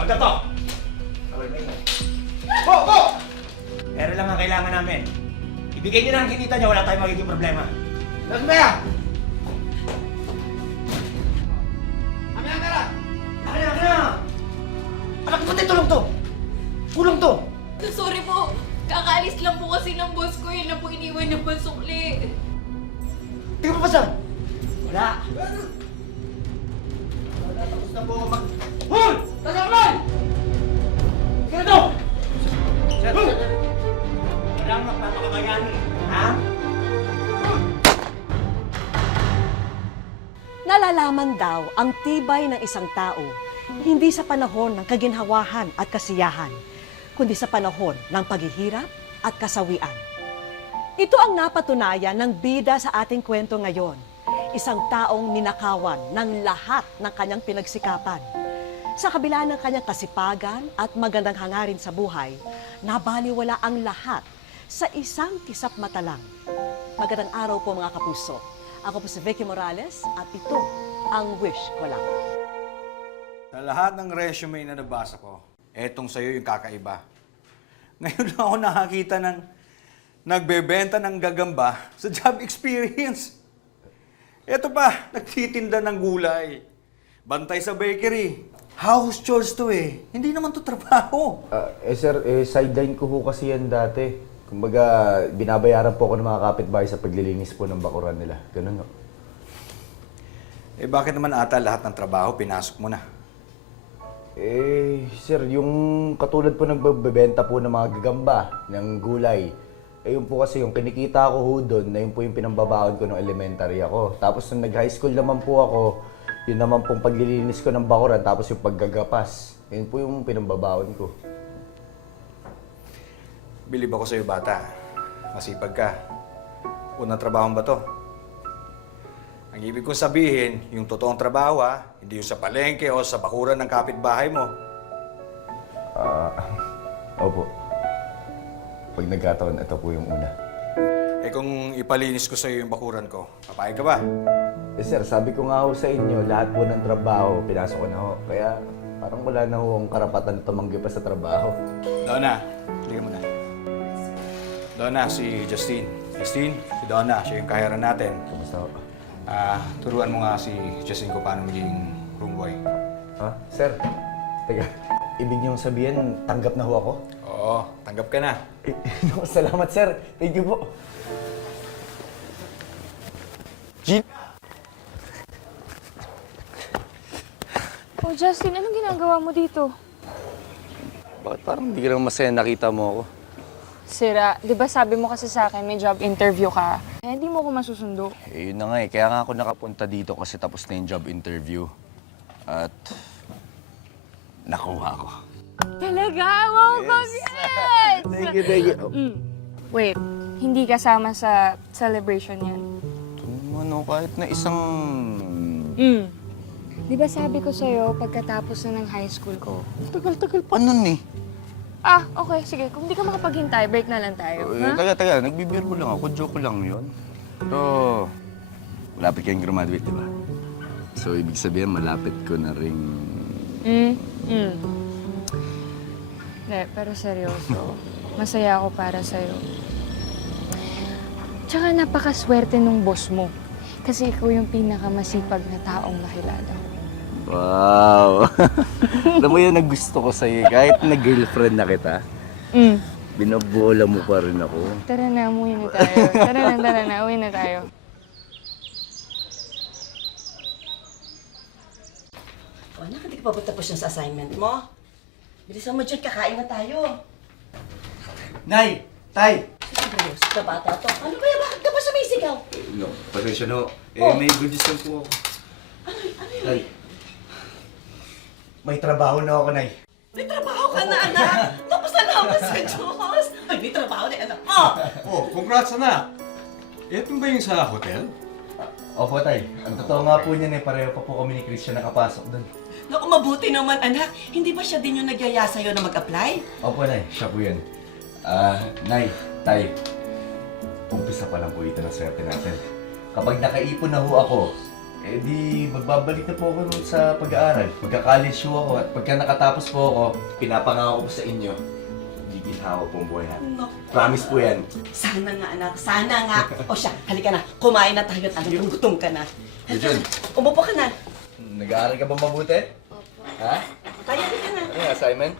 Agad to! Po! Po! Pero lang ang kailangan namin. Ibigay niyo na ang kinita niya, wala tayong magiging problema. Saan ba yan? Kami ang tara! Kami na! Anak ko, tulong to! Kulong to! Sorry po. Kakaalis lang po kasi ng boss ko. Yun lang po iniwan ng pasukli. Tingnan mo pa saan? Wala! Wala, tapos na po ako mag... Hoy! Tagalay! Kaya to! Sir, walang magpapakabayani, ha? Nalalaman daw ang tibay ng isang tao hindi sa panahon ng kaginhawahan at kasiyahan, kundi sa panahon ng paghihirap at kasawian. Ito ang napatunayan ng bida sa ating kwento ngayon. Isang taong ninakawan ng lahat ng kanyang pinagsikapan. Sa kabila ng kanyang kasipagan at magandang hangarin sa buhay, nabaliwala ang lahat sa isang kisap mata lang. Magandang araw po mga kapuso. Ako po si Vicky Morales at ito ang Wish Ko Lang. Sa lahat ng resume na nabasa ko, etong sa'yo yung kakaiba. Ngayon lang ako nakakita ng nagbebenta ng gagamba sa job experience. Eto pa, nagtitinda ng gulay. Bantay sa bakery. House chores to eh. Hindi naman to trabaho. Sir, sideline ko ho kasi yan dati. Kumbaga, binabayaran po ako ng mga kapitbahay sa paglilinis po ng bakuran nila. Ganun no. Eh bakit naman ata lahat ng trabaho pinasok mo na? Sir, yung katulad po nagbebenta po ng mga gagamba, ng gulay. Yun po kasi yung kinikita ko ho doon, na yun po yung pinambabaon ko nung elementary ako. Tapos nung nag-high school naman po ako, yun naman pong paglilinis ko ng bakuran, tapos yung paggagapas. Yun po yung pinambabaon ko. Bilib ako sa'yo, bata. Masipag ka. Unang trabaho ba to? Ang ibig kong sabihin, yung totoong trabaho hindi yung sa palengke o sa bakuran ng kapitbahay mo. Opo. Pag nagkataon, ito po yung una. Eh kung ipalinis ko sa'yo yung bakuran ko, papayag ka ba? Sir, sabi ko nga ho sa inyo, lahat po ng trabaho, pinasok ko na ho. Kaya parang wala na ho ang karapatan tumanggi pa sa trabaho. Donna, halika mo na. Donna, si Justine. Justine, si Donna, siya yung kahiran natin. Kamusta ho? Turuan mo nga si Justine kung paano maging room boy. Ha? Sir, teka, ibig niyong sabihin, tanggap na ho ako? Oo, tanggap ka na. Salamat, sir. Thank you po. Jean? Oh, Justin, anong ginagawa mo dito? Bakit parang hindi ka naman masaya nakita mo ako? Sira, di ba sabi mo kasi sa akin may job interview ka? Eh, hindi mo ko masusundo. Yun na nga eh. Kaya nga ako nakapunta dito kasi tapos na yung job interview. At nakuha ko. Talaga? Wow, congrats! Thank you, thank you. Wait, hindi kasama sa celebration yan. Ano, kahit na isang... Di ba sabi ko sa'yo pagkatapos na ng high school ko? Tagal-tagal pa nun eh. Ah, okay, sige. Kung di ka makapaghintay, break na lang tayo. Ha? Taga, nagbibiro lang ako. Joke lang yun. Pero, malapit kayong graduate, di ba? So, ibig sabihin, malapit ko na rin... Hindi, pero seryoso. Masaya ako para sa'yo. Tsaka napakaswerte nung boss mo. Kasi ikaw yung pinakamasipag na taong nakilala ko. Wow! Alam mo yun, nagusto ko sa'yo. Kahit na-girlfriend na kita, binabola mo pa rin ako. Tara na, umuwi na tayo. Tara na, uwi na tayo. O anak, hindi ka pa ba tapos yung sa assignment mo? Bilisan mo dyan, kakain na tayo. Nay! Tay! Seryoso ka bata to. Ano ba yan? Bakit ka pa sumisigaw? No, pasensya no. May good news lang po ako. Ano yun? Nay, may trabaho na ako, Nay. May trabaho ka na, anak! Tapos na naman sa Diyos! Ay, may trabaho na, anak mo! Oh, congrats anak! Ito ba yung sa hotel? Opo, Tay. Ang totoo nga po niyan pareho pa po kami ni Christian nakapasok doon. Naku, mabuti naman, anak. Hindi ba siya din yung nagyaya sa'yo na mag-apply? Opo, Nay. Siya po yan. Nay, Tay. Umpisa pa lang po ito ng swerte natin. Kapag nakaipon na ho ako, Eh di, magbabalik na po ako nun sa pag-aaral. Magka-college po ako at pagka nakatapos po ako, pinapangako ko po sa inyo, giginhawa po ang buhay natin. Promise po yan. Sana nga, anak. Sana nga. O siya, halika na. Kumain na tayo at alam yung gutom ka na. Diyon, Umupo ka na. nag-aaral ka ba mabuti? Opo. Ha? Kaya halika na. Ano yung assignment?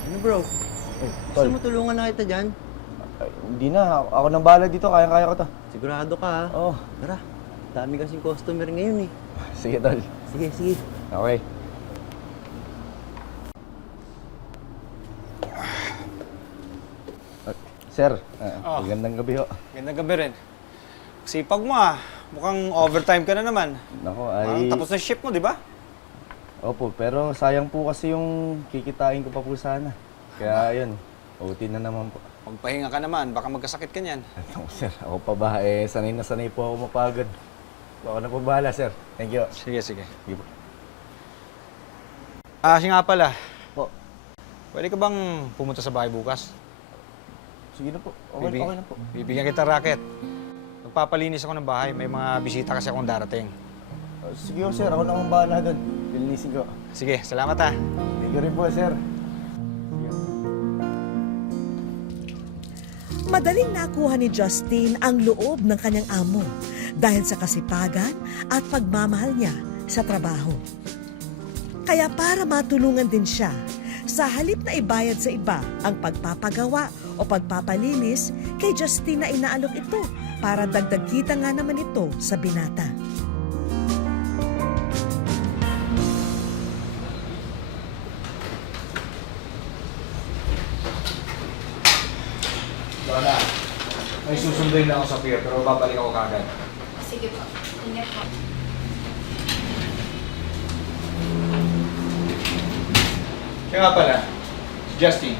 Ano bro? Tol. Gusto mo tulungan na kita dyan? Hindi na. Ako nang bahala dito. Kaya-kaya ko to. Sigurado ka ha? Oo. Tara, dami kasing customer ngayon eh. Sige, tol. Sige, sige. Okay. Sir, magandang gabi ho. Gandang gabi rin. Sipag mo ah. Mukhang overtime ka na naman. Nako, Parang ay... tapos na shift mo, di ba? Opo, pero sayang po kasi yung kikitain ko pa po sana. Kaya yun, OT na naman po. Magpahinga ka naman, baka magkasakit ka niyan. Ano, sir, ako pa ba? Eh, sanay na sanay po ako mapagod. Ako na po bahala, sir. Thank you. Sige, sige. Sige po. Siya nga pala. Po. Pwede ka bang pumunta sa bahay bukas? Sige na po. Okay, okay na po. Bibigyan kita racket. Magpapalinis ako ng bahay. May mga bisita kasi akong darating. Sige po, sir. Ako na akong bahala doon. Lilinisin ko. Sige, salamat ah. Thank you rin po, sir. Madaling nakuha ni Justin ang loob ng kanyang amo dahil sa kasipagan at pagmamahal niya sa trabaho. Kaya para matulungan din siya, sa halip na ibayad sa iba ang pagpapagawa o pagpapalinis, kay Justin na inaalok ito para dagdag kita nga naman ito sa binata. Lola, may susunduin lang ako sa pier, pero babalik ako kagad. Sige po. Ingat po. Siya nga pala, si Justin.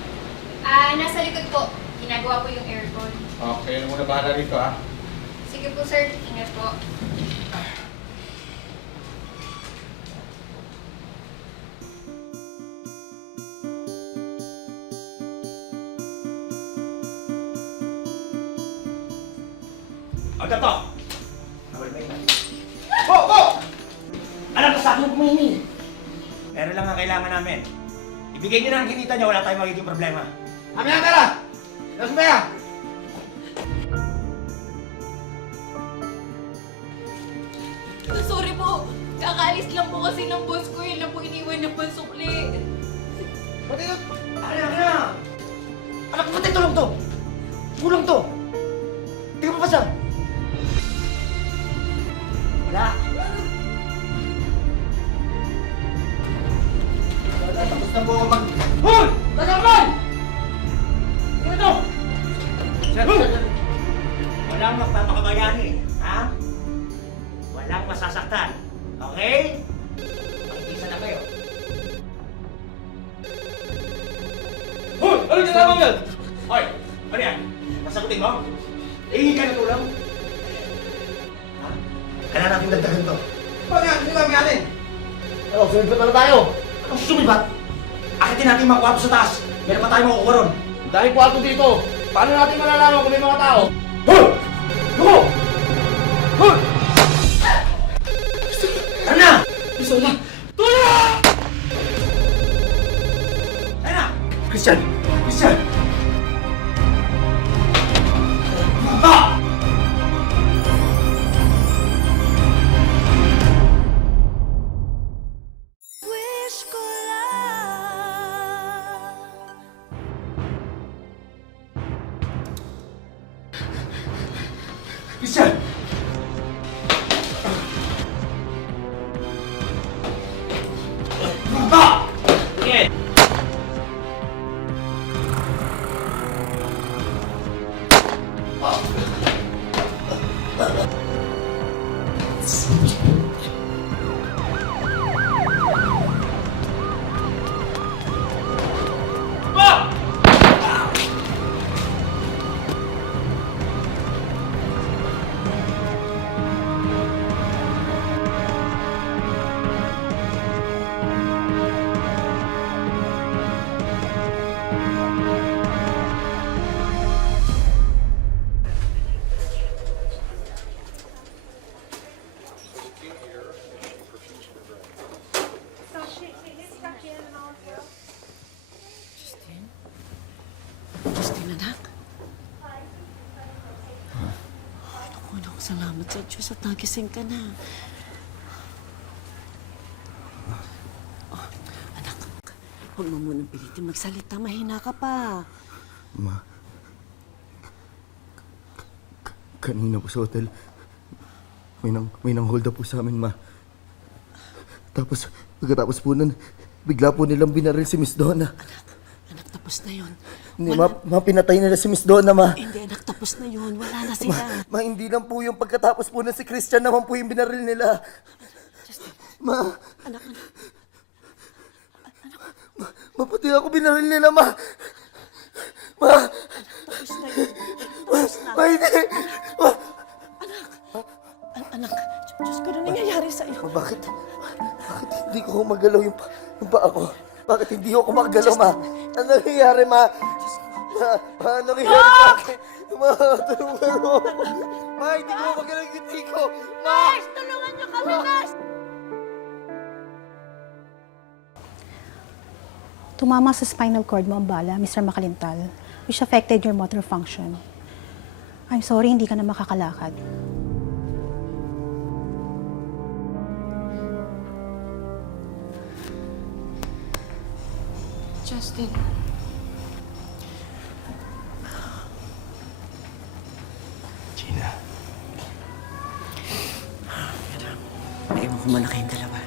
Nasa likod po. Ginagawa po yung aircon. Okay, ano muna bahala rito ah. Sige po, sir. Ingat po. Agad to! Po! Po! Alam ka sa akin kumainin. Pero lang ang kailangan namin. Ibigay niyo na ang kinita niya, wala tayong magiging problema. Amin ang pera! Tapos ba yan? Sorry po. Kakaalis lang po kasi ng boss ko. Yun lang po iniwan ng pansukli. Pati ito! Akin na! Anak ko, pati tulong to! Kulang to! Hindi ka papasa! Wala! Wala, tapos na po ako mag... Hoy! Tagamay! Ano to? Sir, walang magpapakabayani, ha? Walang masasaktan, okay? Makikisa na kayo. Hoy! Ano ginagawa mo yan? Hoy! Ano yan? Nasagutin mo? Ihingi ka na tulong? Ha? Kailangan natin dagdagan to. Ano yan? Hindi kami natin. Ano? Sumibat na tayo. Anong sumibat? Akitin natin mga kwarto sa taas. Meron pa tayo makukuha ron. Dahil kwarto dito, paano natin malalaman kung may mga tao? Hoy! Luko! Hoy! Ano na? Gusto na! Tulong! Ayun na! Christian! Christian! Ah! Christian! Ah! Sige! Salamat sa Diyos at nagising ka na. Oh, anak, huwag mo munang pilitin magsalita. Mahina ka pa. Ma, kanina po sa hotel, may nang hold up po sa amin, ma. Tapos, pagkatapos po nun, bigla po nilang binaril si Miss Donna. Anak, tapos na yun. Hindi, ma, pinatay nila si Miss Donna, ma. Hindi, anak, tapos na yun. Wala na sila. Ma, hindi lang po yung pagkatapos po na si Christian naman po yung binaril nila. Ma, Anak, ma, pati ako binaril nila, ma. Ma, tapos na yun. Tapos na. ma, hindi. Ma, Anak, Diyos ko, ano nangyayari sa'yo? ma, bakit hindi ko magalaw yung paa ko? Bakit hindi ako magalaw, ma? Ano nangyayari, ma? Ma, ano nangyayari sa akin? Ma, tulungan mo. Ma, hindi ko magalaw yung ngiti ko. Ma! Tulungan niyo kami, Nurse! Tumama sa spinal cord mo ang bala, Mr. Makalintal, which affected your motor function. I'm sorry, hindi ka na makakalakad. Justin. Gina. Naiwan ko muna kayong dalawa.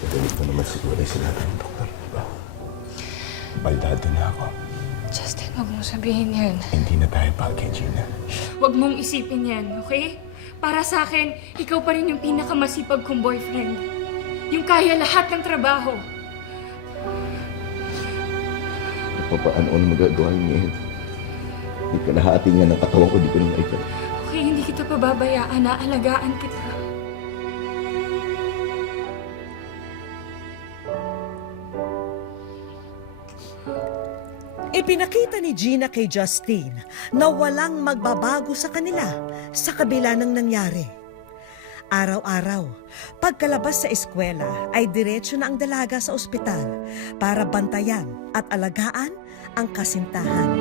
Pagalit mo naman siguro yung sinabi ng doktor, di ba? Baldado na ako. Justin, huwag mong sabihin yan. Hindi na tayo bagay, Gina. Huwag mong isipin yan, okay? Para sa akin, ikaw pa rin yung pinakamasipag kong boyfriend. Yung kaya lahat ng trabaho. Paano ko na magagawa yun ngayon? Hindi ka nahati nga ng katawan ko, di ko na maikot. Okay, hindi kita pababayaan, naalagaan kita. Ipinakita ni Gina kay Justine na walang magbabago sa kanila sa kabila ng nangyari. Araw-araw, pagkalabas sa eskwela ay diretso na ang dalaga sa ospital para bantayan at alagaan ang kasintahan.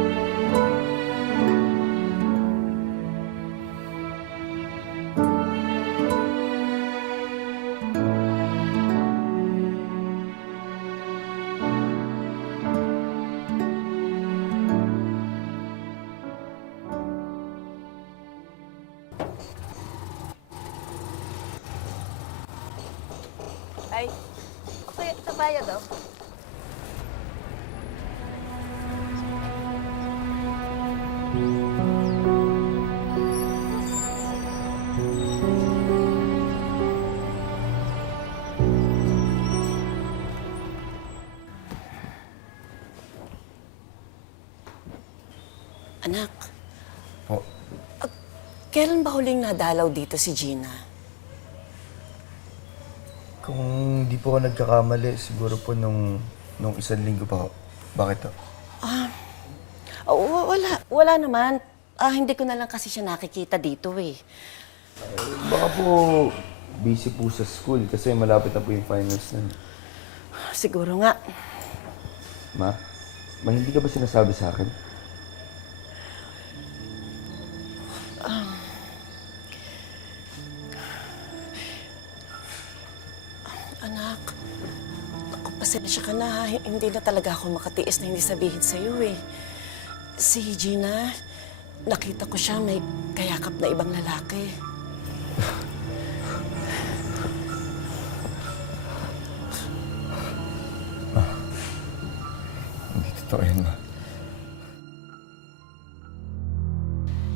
Ay, okay, nabayad daw. Anak, Po, kailan ba huling nadalaw dito si Gina? kung di po ako nagkakamali, siguro po nung 1 linggo pa. Bakit to? Wala naman. Hindi ko na lang kasi siya nakikita dito eh. Baka po busy po sa school kasi malapit na po yung finals na. Siguro nga. Ma, hindi ka ba sinasabi sa akin? Anak, ako, pasensya ka na ha. Hindi na talaga ako makatiis na hindi sabihin sa'yo eh. Si Gina, nakita ko siya may kayakap na ibang lalaki. Hindi totoo yan, ma.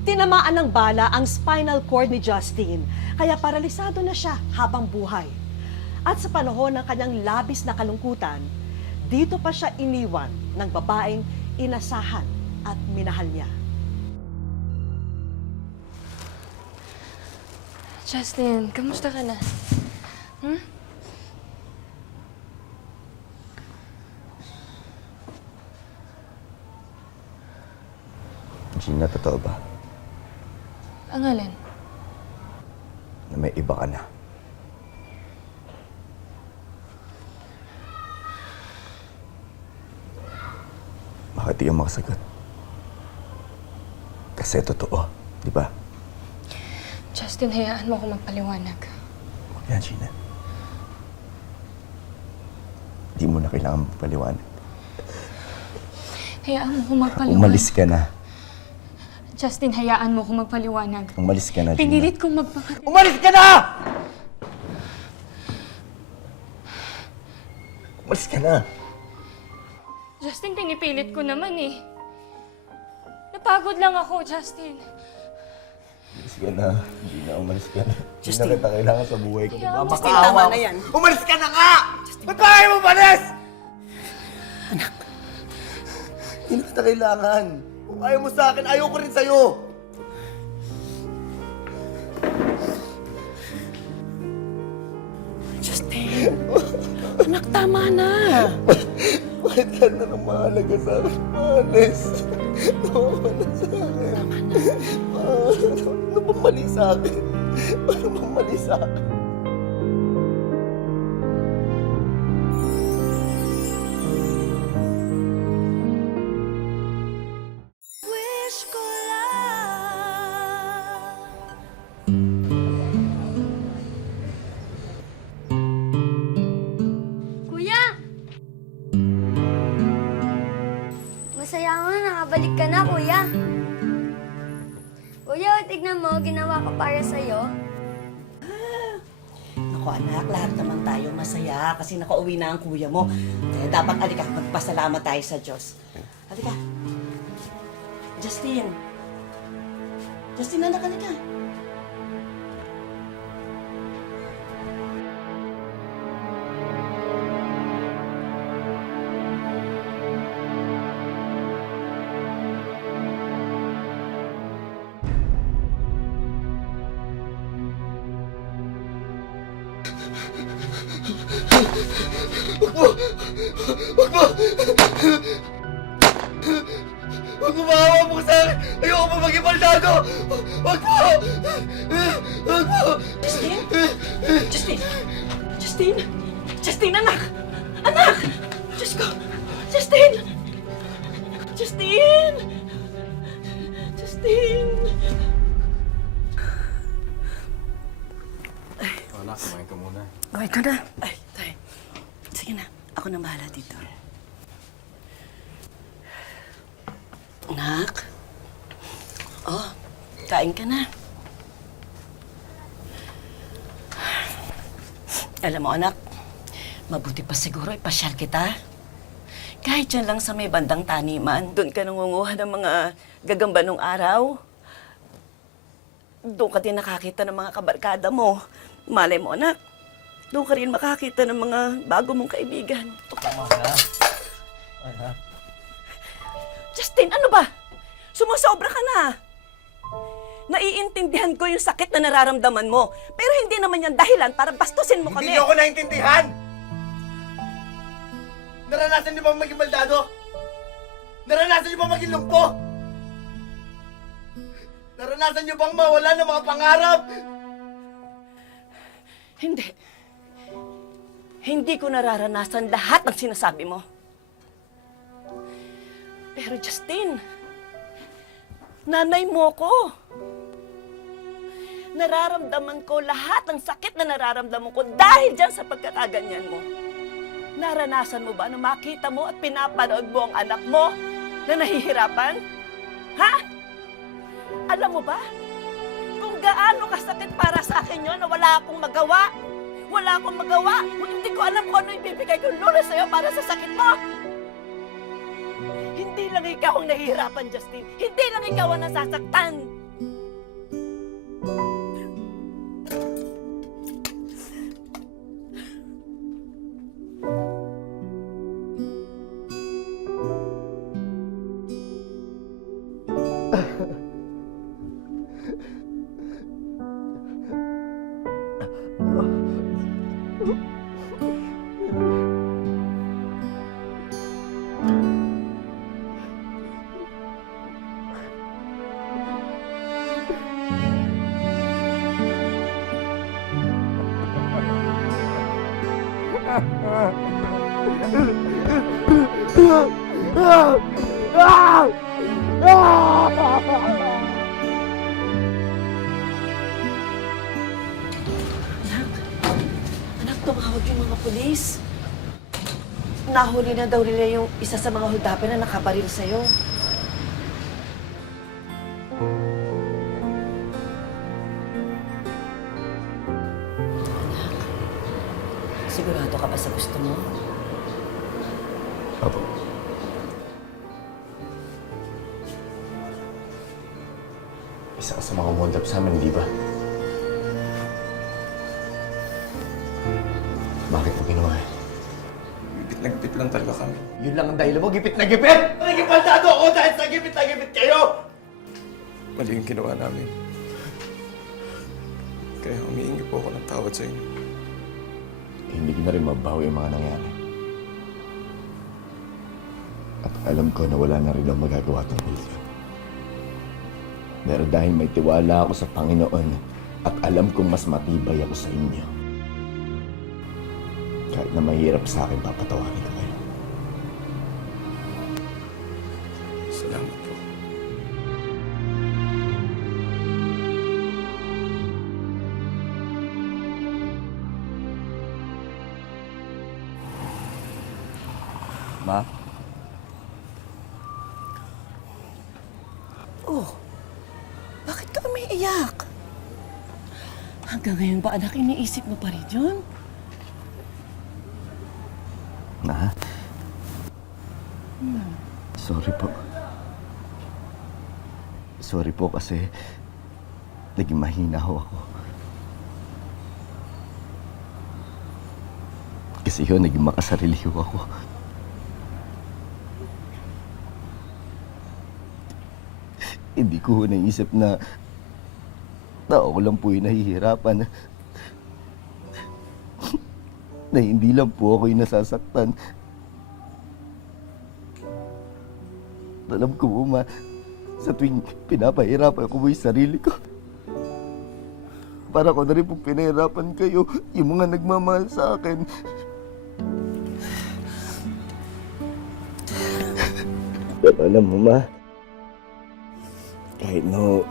Tinamaan ng bala ang spinal cord ni Justine, kaya paralisado na siya habang buhay. At sa panahon ng kanyang labis na kalungkutan, dito pa siya iniwan ng babaeng inasahan at minahal niya. Justin, kamusta ka na? Gina, totoo ba? Ang alin? Na may iba ka na. Bakit di ka makasagot? Kasi totoo, di ba? Justin, hayaan mo ako magpaliwanag. Yan, Gina. Di mo na kailangan magpaliwanag. Hayaan mo ako magpaliwanag. Umalis ka na. Justin, hayaan mo ako magpaliwanag. Umalis ka na, Gina. Pinilit kong magpakatid. Umalis ka na! Umalis ka na. Justin, pinipilit ko naman eh. Napagod lang ako, Justin. Umalis ka na. Gina, umalis ka na. Justin. Hindi na kita kailangan sa buhay ko. Justin, Makaawa tama ko. na yan. Umalis ka na nga! Ba't ba kayo umalis? Hindi na kita kailangan. Kung ayaw mo sa akin, ayaw ko rin sa'yo. Justin, anak, tama na. Bakit ka na nang mahalaga sa akin? Honest. Tawa na sa akin. Tama na. Ano bang mali sa akin? Ano bang mali sa akin? Kuya! Masaya nga, nakabalik ka na, kuya. Kuya, tignan mo, ginawa ko para sa'yo. Naku anak, lahat naman tayo masaya kasi nakauwi na ang kuya mo. Kaya dapat, alika, magpasalamat tayo sa Diyos. Halika. Justin. Justin, anak, halika. Huwag mo maawa mo sa akin! Ayoko pa maging baldado! Huwag mo! Huwag mo! Justin? Justin? Justin? Justin, anak! Anak! Diyos ko! Justin! Justin! Justin! Anak, kumain ka muna. Okay ka na. Ay, tay. Sige na. Ako na bahala dito. Anak. Oh, kain ka na. Alam mo, anak, mabuti pa siguro ipasyal kita. Kahit dyan lang sa may bandang taniman, doon ka nangunguha ng mga gagamba nung araw. Doon ka din nakakita ng mga kabarkada mo. Malay mo, anak. Doon ka rin makakita ng mga bago mong kaibigan. Tama na. Anak. Justin, ano ba? Sumusobra ka na. Naiintindihan ko yung sakit na nararamdaman mo. Pero hindi naman yan dahilan para bastusin mo kami. Hindi niyo ako naintindihan! Naranasan niyo bang maging baldado? Naranasan niyo bang maging lumpo? Naranasan niyo bang mawala ng mga pangarap? Hindi. Hindi ko nararanasan lahat ng sinasabi mo. Pero Justin, nanay mo ko. Nararamdaman ko lahat ng sakit na nararamdaman ko dahil dyan sa pagkakaganyan mo. Naranasan mo ba na makita mo at pinapanood mo ang anak mo na nahihirapan? Ha? Alam mo ba? Kung gaano kasakit para sa akin yun na wala akong magawa. Wala akong magawa. Hindi ko alam kung ano ibibigay kong lunas sa'yo para sa sakit mo. Hindi lang ikaw ang nahihirapan, Justin. Hindi lang ikaw ang nasasaktan. pulis. Nahuli na daw nila yung isa sa mga huldapan na nakabaril sa'yo. Sigurado ka ba sa gusto mo? Apo. Isa ka sa mga umundap sa amin, di ba? Bakit mo ginawa yan? Gipit na gipit lang talaga kami. Yun lang ang dahilan mo, gipit na gipit! Nagipaldado ako dahil sa gipit na gipit kayo! Mali yung ginawa namin. Kaya humihingi po ako ng tawad sa inyo. Hindi ko na rin mabawi yung mga nangyari. At alam ko na wala na rin ang magagawa tungkol doon. Pero dahil may tiwala ako sa Panginoon at alam kong mas matibay ako sa inyo, kahit na mahirap sa akin, papatawarin ko kayo. Salamat po. Ma? Oh, bakit ka umiiyak? Hanggang ngayon ba, anak, iniisip mo pa rin yun? Ma? Sorry po. Sorry po kasi naging mahina ho ako. Kasi yun, naging makasarili ho ako. Hindi ko naisip na ako lang po yung nahihirapan. Na hindi lang po ako yung nasasaktan. Alam ko po, Ma, sa tuwing pinapahirapan ko po yung sarili ko, para ko na rin po pinahirapan kayo, yung mga nagmamahal sa akin. Pero alam mo, Ma, kahit no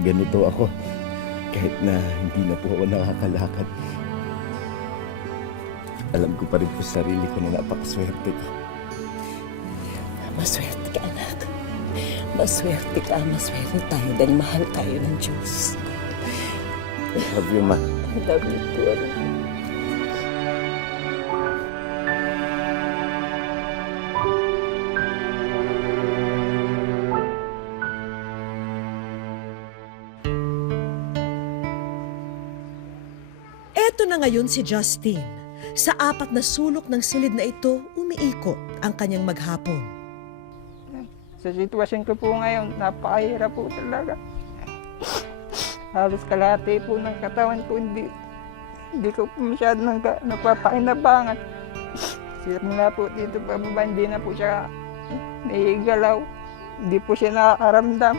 ganito ako, kahit na hindi na po ako nakakalakad, alam ko pa rin po sa sarili ko na napakaswerte ko. Maswerte ka, anak. Maswerte ka, maswerte tayo dahil mahal tayo ng Diyos. I love you, Ma. I love you too, anak. Eto na ngayon si Justin. Sa 4 na sulok ng silid na ito, umiikot ang kanyang maghapon. Sa sitwasyon ko po ngayon, napakahirap po talaga. Halos kalahati po ng katawan ko, hindi ko po masyadong napapakinabangan. Simula po dito pababa, hindi na po siya naigalaw. Hindi po siya nakakaramdam.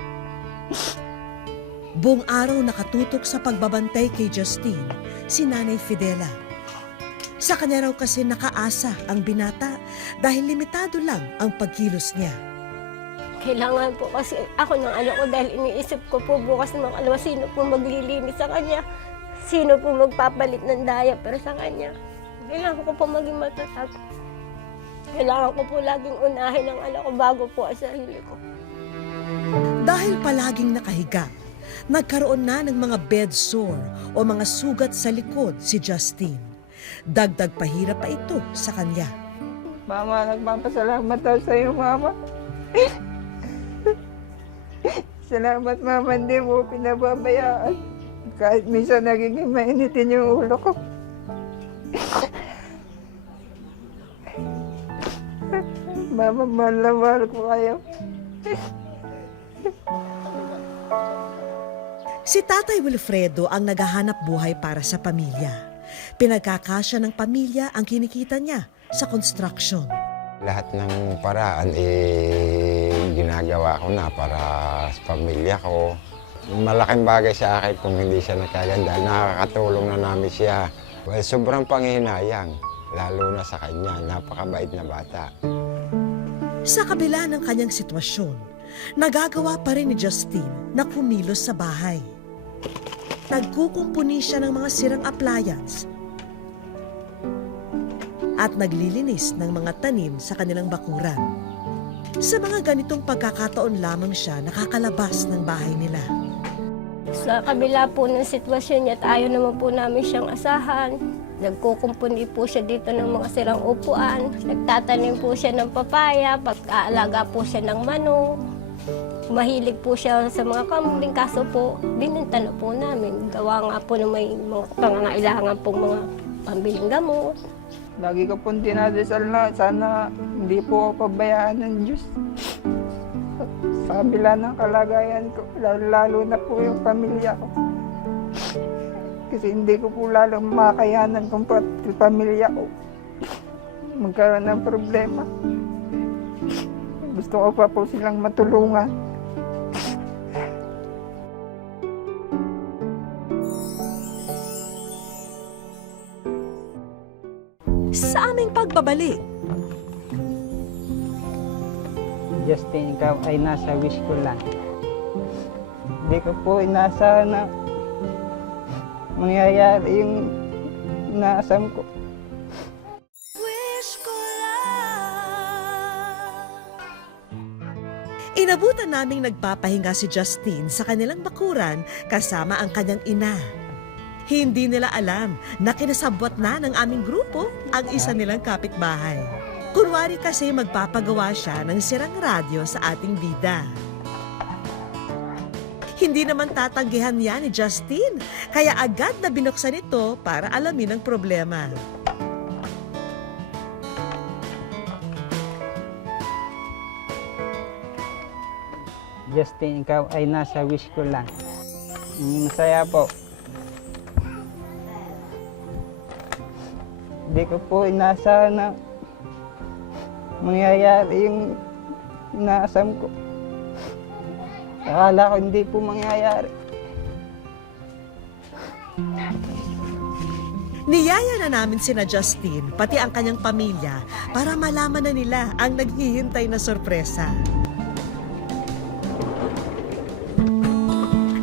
Buong araw nakatutok sa pagbabantay kay Justine, si Nanay Fidela. Sa kanya raw kasi nakaasa ang binata dahil limitado lang ang pagkilos niya. Kailangan po kasi ako ng anak ko dahil iniisip ko po bukas ng alawa sino po maglilinis sa kanya. Sino po magpapalit ng diaper sa kanya. Kailangan ko po maging matatag. Kailangan ko po laging unahin ang anak ko bago po ang sarili ko. Dahil palaging nakahiga, nagkaroon na ng mga bed sore o mga sugat sa likod si Justine. Dagdag pahirap pa ito sa kanya. Mama, nagpapasalamat daw sa iyo, Mama. Salamat, Mama, hindi mo pinababayaan. Kahit minsan nagiging mainitin yung ulo ko. Mama, mahal na mahal ko kayo. Si Tatay Wilfredo ang naghahanap buhay para sa pamilya. Pinagkakasya ng pamilya ang kinikita niya sa construction. Lahat ng paraan ginagawa ko na para sa pamilya ko. Malaking bagay sa akin kung hindi siya nagkaganda. Nakakatulong na namin siya. Well, sobrang panghihinayang, lalo na sa kanya. Napakabait na bata. Sa kabila ng kanyang sitwasyon, nagagawa pa rin ni Justine na kumilos sa bahay. Nagkukumpuni siya ng mga sirang appliance. at naglilinis ng mga tanim sa kanilang bakuran. Sa mga ganitong pagkakataon lamang siya nakakalabas ng bahay nila. Sa kabila po ng sitwasyon niya at ayaw naman po namin siyang asahan, nagkukumpuni po siya dito ng mga sirang upuan. Nagtatanim po siya ng papaya, pag-aalaga po siya ng manok. Mahilig po siya sa mga kambing, kaso po, binenta na po namin. Gawa nga po na may mga pangangailangan pong mga pambiling gamot. Lagi ko pong dinadasal na sana hindi po ako pabayaan ng Diyos. Sa kabila ng kalagayan ko, lalo na po yung pamilya ko. Kasi hindi ko po lalong makayanan kung pati pamilya ko magkaroon ng problema. Gusto ko pa po silang matulungan. Sa aming pagbabalik, Justin, ikaw ay nasa wish ko lang. Hindi ko po inaasahan na mangyayari yung inaasam ko. inabutan naming nagpapahinga si Justine sa kanilang bakuran kasama ang kanyang ina. Hindi nila alam na kinasabwat na ng aming grupo ang isa nilang kapitbahay. Kunwari kasi magpapagawa siya ng sirang radyo sa ating bida. Hindi naman tatanggihan yan ni Justine, kaya agad na binuksan ito para alamin ang problema. Justin, ikaw ay nasa wish ko lang. Masaya po. Hindi ko po inaasahan na mangyayari yung inaasam ko. Akala ko hindi po mangyayari. Niyaya na namin sina Justine, pati ang kanyang pamilya, para malaman na nila ang naghihintay na sorpresa.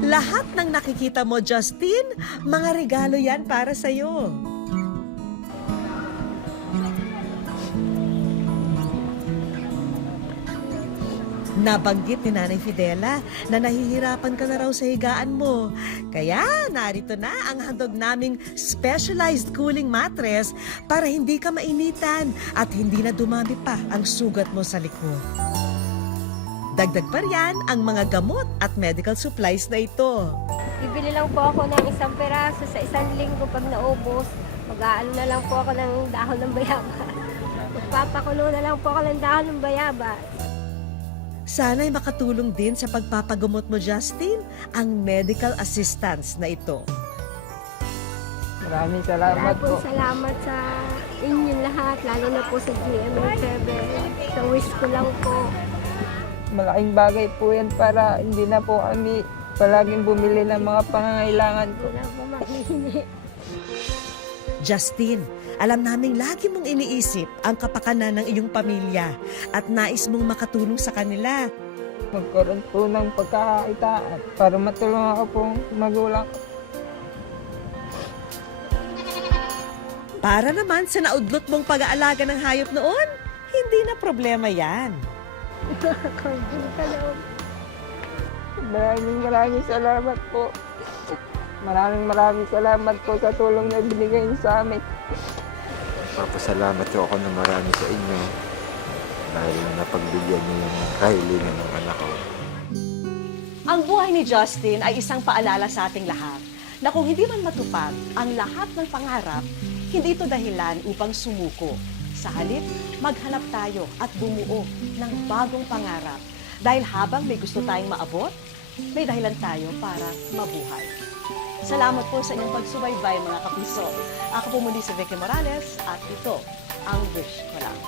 Lahat ng nakikita mo, Justine, mga regalo yan para sa'yo. Nabanggit ni Nanay Fidela na nahihirapan ka na raw sa higaan mo. Kaya narito na ang handog naming specialized cooling mattress para hindi ka mainitan at hindi na dumami pa ang sugat mo sa likod. Dagdag pa riyan ang mga gamot at medical supplies na ito. Bibili lang po ako ng isang peraso sa isang linggo pag naubos. Mag-aano na lang po ako ng dahon ng bayaba. Magpapakulo na lang po ako ng dahon ng bayaba. Sana'y makatulong din sa pagpapagamot mo, Justine, ang medical assistance na ito. Maraming salamat po. Salamat sa inyong lahat, lalo na po sa GMA7. Sa wish ko lang po. Malaking bagay po yan para hindi na po kami palaging bumili ng mga pangangailangan ko. Wala po mahihingi. Justine, alam naming lagi mong iniisip ang kapakanan ng iyong pamilya at nais mong makatulong sa kanila. Magkaroon po ng pagkakakitaan para matulungan ako pong magulang ko. Para naman sa naudlot mong pag-aalaga ng hayop noon, hindi na problema yan. Maraming salamat po. Maraming salamat po sa tulong na binigay niyo sa amin. Papasalamat ko ako na marami sa inyo dahil napagbigyan niyo ng kahilingan ng anak ko. Ang buhay ni Justin ay isang paalala sa ating lahat na kung hindi man matupad ang lahat ng pangarap, hindi ito dahilan upang sumuko. Sa halip, maghanap tayo at bumuo ng bagong pangarap. Dahil habang may gusto tayong maabot, may dahilan tayo para mabuhay. Salamat po sa inyong pagsubaybay, mga kapuso. Ako po muli si Vicky Morales at ito ang Wish Ko Lang.